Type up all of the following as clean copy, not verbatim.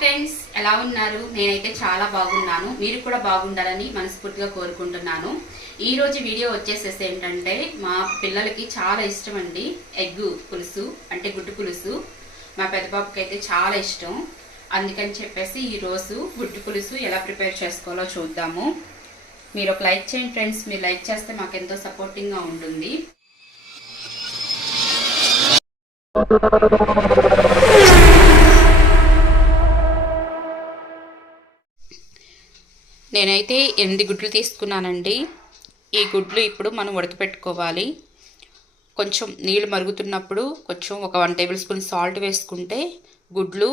Friends, ఎలా ఉన్నారు? నేనైతే చాలా బాగున్నాను. మీరు కూడా బాగుండాలని మనస్ఫూర్తిగా కోరుకుంటున్నాను. ఈ రోజు వీడియో వచ్చేసేసి ఏంటంటే, మా పిల్లలకి చాలా ఇష్టం అండి ఎగ్ పులుసు, అంటే గుడ్డు పులుసు. మా పెద్ద బాబుకి అయితే చాలా ఇష్టం. అందుకని చెప్పేసి ఈరోజు గుడ్డు పులుసు ఎలా ప్రిపేర్ చేసుకోవాలో చూద్దాము. మీరు ఒక లైక్ చేయండి ఫ్రెండ్స్. మీరు లైక్ చేస్తే మాకు ఎంతో సపోర్టింగ్గా ఉంటుంది. నేనైతే 8 గుడ్లు తీసుకున్నానండి. ఈ గుడ్లు ఇప్పుడు మనం ఉడకపెట్టుకోవాలి. కొంచెం నీళ్ళు మరుగుతున్నప్పుడు కొంచెం ఒక 1 టేబుల్ స్పూన్ సాల్ట్ వేసుకుంటే గుడ్లు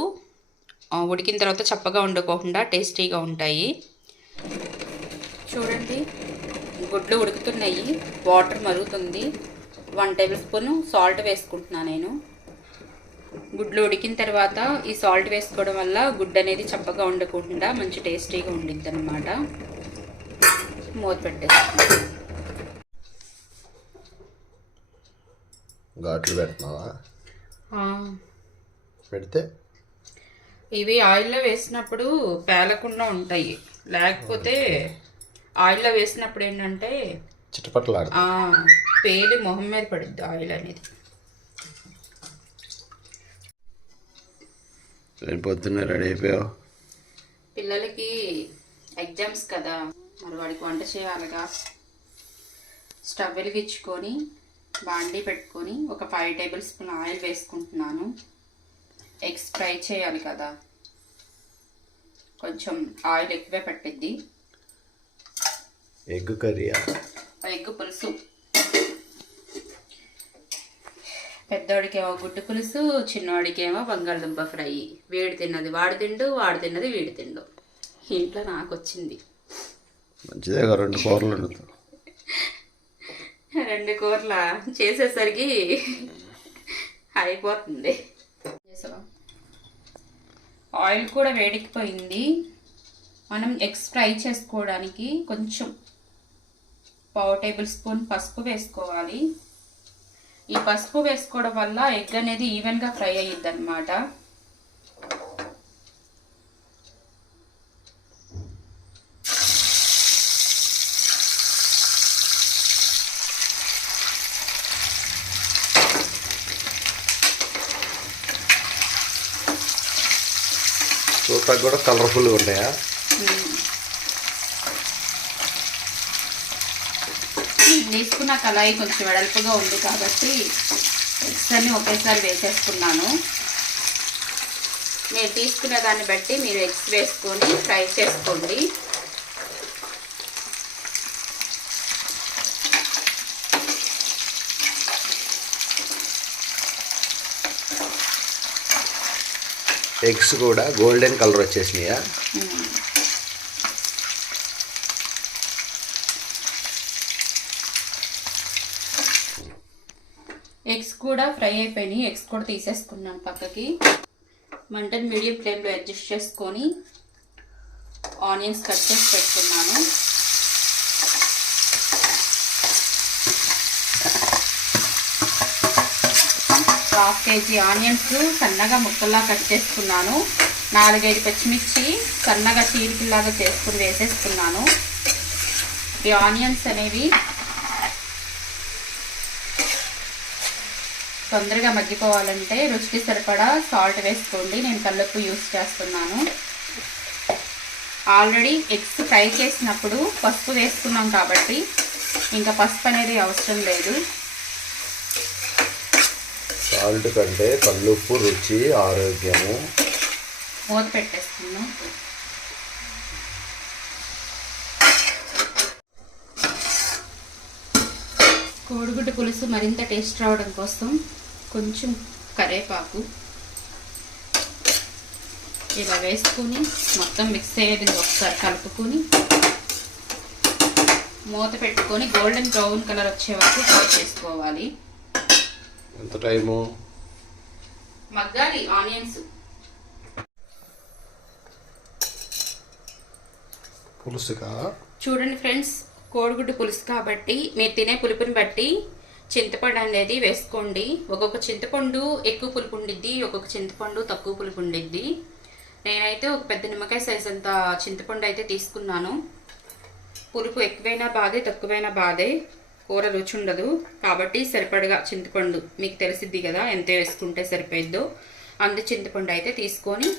ఉడికిన తర్వాత చప్పగా ఉండకోకుండా టేస్టీగా ఉంటాయి. చూడండి, గుడ్లు ఉడుకుతున్నాయి, వాటర్ మరుగుతుంది. 1 టేబుల్ స్పూన్ సాల్ట్ వేసుకుంటున్నాను నేను. గుడ్లు ఉడికిన తర్వాత ఈ సాల్ట్ వేసుకోవడం వల్ల గుడ్డు అనేది చప్పగా ఉండకుండా మంచి టేస్టీగా ఉండిద్ది అనమాట. మూత పెట్టేస్తాను. ఘాట్లు పెడుతున్నావా? పెడితే ఇవి ఆయిల్లో వేసినప్పుడు పేలకుండా ఉంటాయి, లేకపోతే ఆయిల్లో వేసినప్పుడు ఏంటంటే చిటపట్లాడు పేలి మొహం మీద పడుద్ది ఆయిల్ అనేది. పొద్దున్న రెడీ అయిపోయావు? పిల్లలకి ఎగ్జామ్స్ కదా, మరి వాడికి వంట చేయాలిగా. స్టవ్ వెలిగించుకొని బాండీ పెట్టుకొని ఒక 5 టేబుల్ స్పూన్ ఆయిల్ వేసుకుంటున్నాను. ఎగ్స్ ఫ్రై చేయాలి కదా, కొంచెం ఆయిల్ ఎక్కువే పట్టిద్ది. ఎగ్ కర్రీయా? ఎగ్ పులుసు. పెద్దోడికేమో గుడ్డు పులుసు, చిన్నోడికేమో బంగాళదుంప ఫ్రై. వీడు తిన్నది వాడు తిండు, వాడు తిన్నది వీడు తిండు. ఇంట్లో నాకు వచ్చింది. మంచిదే, 2 కూరలు వండుతావు. 2 కూరల చేసేసరికి అయిపోతుంది. ఆయిల్ కూడా వేడెక్కిపోయింది. మనం ఎగ్స్ ఫ్రై చేసుకోవడానికి కొంచెం 1/4 టేబుల్ స్పూన్ పసుపు వేసుకోవాలి. ఈ పసుపు వేసుకోవడం వల్ల ఎగ్ అనేది ఈవెన్గా ఫ్రై అయ్యిద్ది అనమాట. చూడటానికి కూడా కలర్ఫుల్గా ఉంటాయా? తీసుకున్న కళాయి కొంచెం వెడల్పుగా ఉంది కాబట్టి ఎగ్స్ అన్ని ఒకేసారి వేసేసుకున్నాను. మీరు తీసుకునే దాన్ని బట్టి మీరు ఎగ్స్ వేసుకొని ఫ్రై చేసుకోండి. ఎగ్స్ కూడా గోల్డెన్ కలర్ వచ్చేసినాయా? ఎగ్స్ కూడా ఫ్రై అయిపోయినాయి. ఎగ్స్ కూడా తీసేసుకున్నాను పక్కకి. మంటని మీడియం ఫ్లేమ్లో అడ్జస్ట్ చేసుకొని ఆనియన్స్ కట్ చేసి పెట్టుకున్నాను. ½ కేజీ ఆనియన్స్ సన్నగా ముక్కల్లా కట్ చేసుకున్నాను. 4-5 పచ్చిమిర్చి సన్నగా చీలికల్లాగా చేసుకుని వేసేసుకున్నాను. ఈ ఆనియన్స్ అనేవి తొందరగా మగ్గిపోవాలంటే రుచికి సరిపడా సాల్ట్ వేసుకోండి. నేను కల్లుప్పు యూస్ చేస్తున్నాను. ఆల్రెడీ ఎగ్స్ ఫ్రై చేసినప్పుడు పసుపు వేసుకున్నాం కాబట్టి ఇంకా పసుపు అనేది అవసరం లేదు. సాల్ట్ కంటే కల్లుప్పు రుచి, ఆరోగ్యము. మూత పెట్టేస్తున్నాం. కోడిగుడ్డు పులుసు మరింత టేస్ట్ రావడం కోసం కొంచెం కరివేపాకు ఇలా వేసుకొని మొత్తం మిక్స్ అయ్యేది ఒకసారి కలుపుకొని మూత పెట్టుకొని గోల్డెన్ బ్రౌన్ కలర్ వచ్చే వరకు ఫ్రై చేసుకోవాలి. ఎంత టైము మగ్గాలి ఆనియన్స్. పులుసుగా చూడండి ఫ్రెండ్స్, కోడిగుడ్డు పులుసు కాబట్టి మీరు తినే పులుపుని బట్టి చింతపండు అనేది వేసుకోండి. ఒక్కొక్క చింతపండు ఎక్కువ పులుపు ఉండిద్ది, ఒక్కొక్క చింతపండు తక్కువ పులుపు ఉండిద్ది. నేనైతే ఒక పెద్ద నిమ్మకాయ సైజ్ అంత చింతపండు అయితే తీసుకున్నాను. పులుపు ఎక్కువైనా బాధే, తక్కువైనా బాధే, కూర రుచి ఉండదు. కాబట్టి సరిపడగా చింతపండు మీకు తెలిసిద్ది కదా ఎంత వేసుకుంటే సరిపోయిద్దో. అందు చింతపండు అయితే తీసుకొని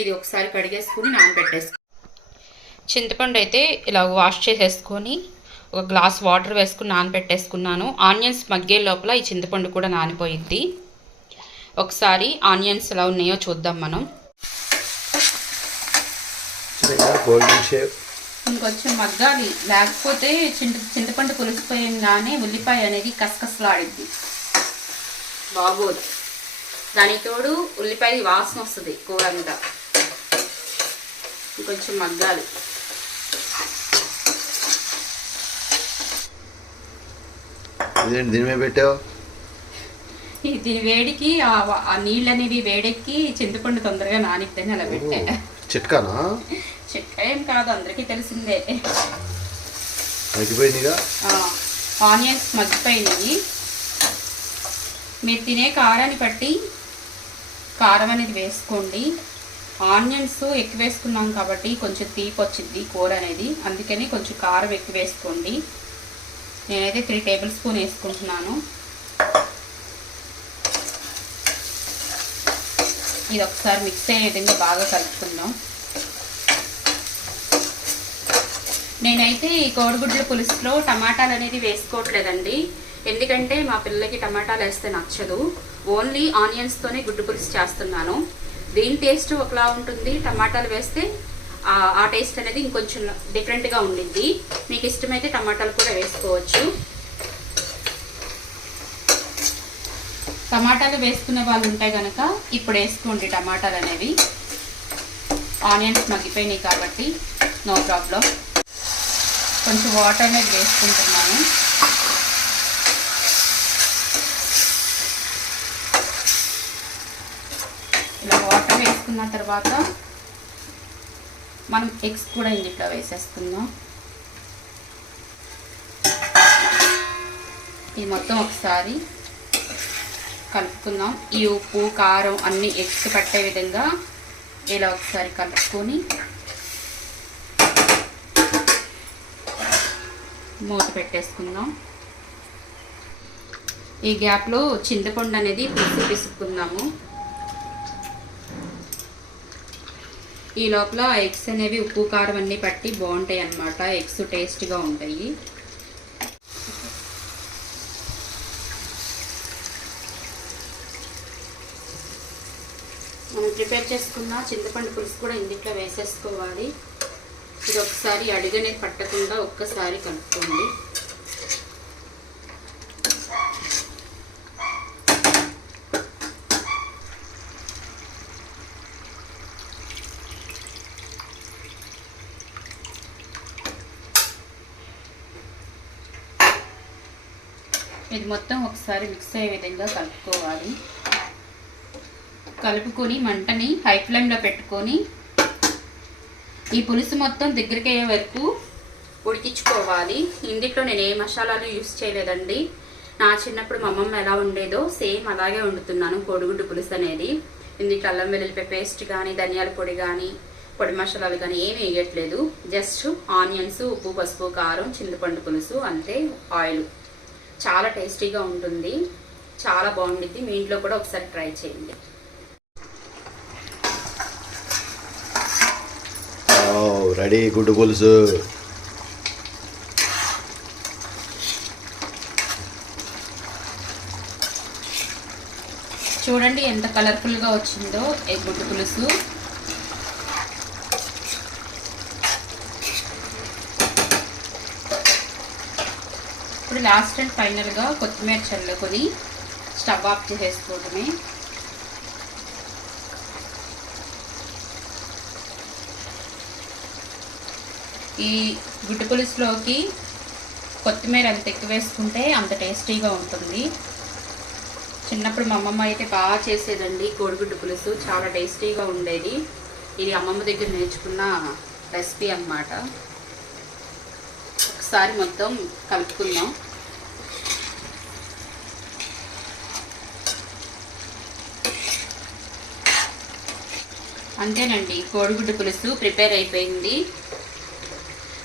ఇది ఒకసారి కడిగేసుకుని నానబెట్టేసుకుని, చింతపండు అయితే ఇలా వాష్ చేసేసుకొని ఒక గ్లాస్ వాటర్ వేసుకుని నానబెట్టేసుకున్నాను. ఆనియన్స్ మగ్గే లోపల ఈ చింతపండు కూడా నానిపోయిద్ది. ఒకసారి ఆనియన్స్ ఎలా ఉన్నాయో చూద్దాం మనం. గోల్డెన్ షేప్ ఇంకొంచెం మగ్గాలి, లేకపోతే చింతపండు పులిసిపోయంగానే ఉల్లిపాయ అనేది కసకసలాడిద్ది, బాగోదు. దానికి తోడు ఉల్లిపాయ వాసన వస్తుంది కూర అంతా. ఇంకొంచెం మగ్గాలి. దీని మీద పెట్టావు? దీని వేడికి ఆ నీళ్ళు అనేవి వేడెక్కి చింతపండు తొందరగా నానిద్దని అలా పెట్టా. చిట్కానా? చిట్కా ఏం కాదు, అందరికీ తెలిసిందే. మగ్గిపోయిందిగా. ఆనియన్స్ మగ్గిపోయినాయి. మీరు తినే కారాన్ని బట్టి కారం అనేది వేసుకోండి. ఆనియన్స్ ఎక్కువ వేసుకున్నాం కాబట్టి కొంచెం తీపి వచ్చింది కూర అనేది, అందుకని కొంచెం కారం ఎక్కువ వేసుకోండి. నేనైతే 3 టేబుల్ స్పూన్ వేసుకుంటున్నాను. ఇది ఒకసారి మిక్స్ అయ్యే విధంగా బాగా కలుపుకుందాం. నేనైతే ఈ కోడిగుడ్ల పులుసులో టమాటాలు అనేది వేసుకోవట్లేదండి, ఎందుకంటే మా పిల్లలకి టమాటాలు వేస్తే నచ్చదు. ఓన్లీ ఆనియన్స్తోనే గుడ్డు పులుసు చేస్తున్నాను. దీని టేస్ట్ ఒకలా ఉంటుంది, టమాటాలు వేస్తే ఆ టేస్ట్ అనేది ఇంకొంచెం డిఫరెంట్గా ఉండిద్ది. మీకు ఇష్టమైతే టమాటాలు కూడా వేసుకోవచ్చు. టమాటాలు వేసుకునే వాళ్ళు ఉంటే కనుక ఇప్పుడు వేసుకోండి టమాటాలు అనేవి. ఆనియన్స్ మగ్గిపోయినాయి కాబట్టి నో ప్రాబ్లం. కొంచెం వాటర్ అనేది వేసుకుంటున్నాను. ఇలా వాటర్ వేసుకున్న తర్వాత మనం ఎగ్స్ కూడా ఇందులో వేసేసుకుందాం. ఇది మొత్తం ఒకసారి కలుపుకుందాం. ఈ ఉప్పు కారం అన్నీ ఎగ్స్ పట్టే విధంగా ఇలా ఒకసారి కలుపుకొని మూత పెట్టేసుకుందాం. ఈ గ్యాప్లో చింతపండు అనేది పిసుక్కుందాము. ఈ లోపల ఎగ్స్ అనేవి ఉప్పు కారం అన్నీ పట్టి బాగుంటాయి అన్నమాట. ఎగ్స్ టేస్ట్గా ఉంటాయి. మనం ప్రిపేర్ చేసుకున్న చింతపండు పులుసు కూడా ఇందులో వేసేసుకోవాలి. ఇది ఒకసారి అడుగనే పట్టకుండా ఒక్కసారి కలుపుకోండి. ఇది మొత్తం ఒకసారి మిక్స్ అయ్యే విధంగా కలుపుకోవాలి. కలుపుకొని మంటని హై ఫ్లేమ్లో పెట్టుకొని ఈ పులుసు మొత్తం దగ్గరికి అయ్యే వరకు ఉడికించుకోవాలి. ఇందులో నేను ఏ మసాలాలు యూస్ చేయలేదండి. నా చిన్నప్పుడు మా అమ్మమ్మ ఎలా ఉండేదో సేమ్ అలాగే వండుతున్నాను కోడిగుడ్డు పులుసు అనేది. ఇందులో అల్లం వెల్లుల్లిపాయ పేస్ట్ కానీ, ధనియాల పొడి కానీ, పొడి మసాలాలు కానీ ఏమి వేయట్లేదు. జస్ట్ ఆనియన్స్, ఉప్పు, పసుపు, కారం, చింతపండు పులుసు, అంతే. ఆయిల్. చాలా టేస్టీగా ఉంటుంది, చాలా బాగుంటుంది. మీ ఇంట్లో కూడా ఒకసారి ట్రై చేయండి. రెడీ గుడ్డు పులుసు. చూడండి ఎంత కలర్ఫుల్గా వచ్చిందో ఈ గుడ్డు పులుసు. ఇప్పుడు లాస్ట్ అండ్ ఫైనల్గా కొత్తిమీర చల్లుకొని స్టవ్ ఆఫ్ చేసేసుకోవటమే. ఈ గుడ్డు పులుసులోకి కొత్తిమీర ఎంత ఎక్కువ వేసుకుంటే అంత టేస్టీగా ఉంటుంది. చిన్నప్పుడు మా అమ్మమ్మ అయితే బాగా చేసేదండి కోడిగుడ్డు పులుసు, చాలా టేస్టీగా ఉండేది. ఇది అమ్మమ్మ దగ్గర నేర్చుకున్న రెసిపీ అన్నమాట. ఒకసారి మొత్తం కలుపుకుందాం. అంతేనండి, కోడిగుడ్డు పులుసు ప్రిపేర్ అయిపోయింది.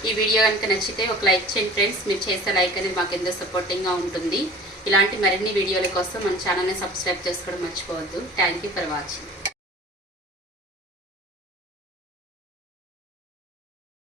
ఈ వీడియో కనుక నచ్చితే ఒక లైక్ చేయండి ఫ్రెండ్స్. మీరు చేసే లైక్ అనేది మాకు ఎంతో సపోర్టింగ్గా ఉంటుంది. ఇలాంటి మరిన్ని వీడియోల కోసం మన ఛానల్ని సబ్స్క్రైబ్ చేసుకోవడం మర్చిపోవద్దు. Thank you for watching.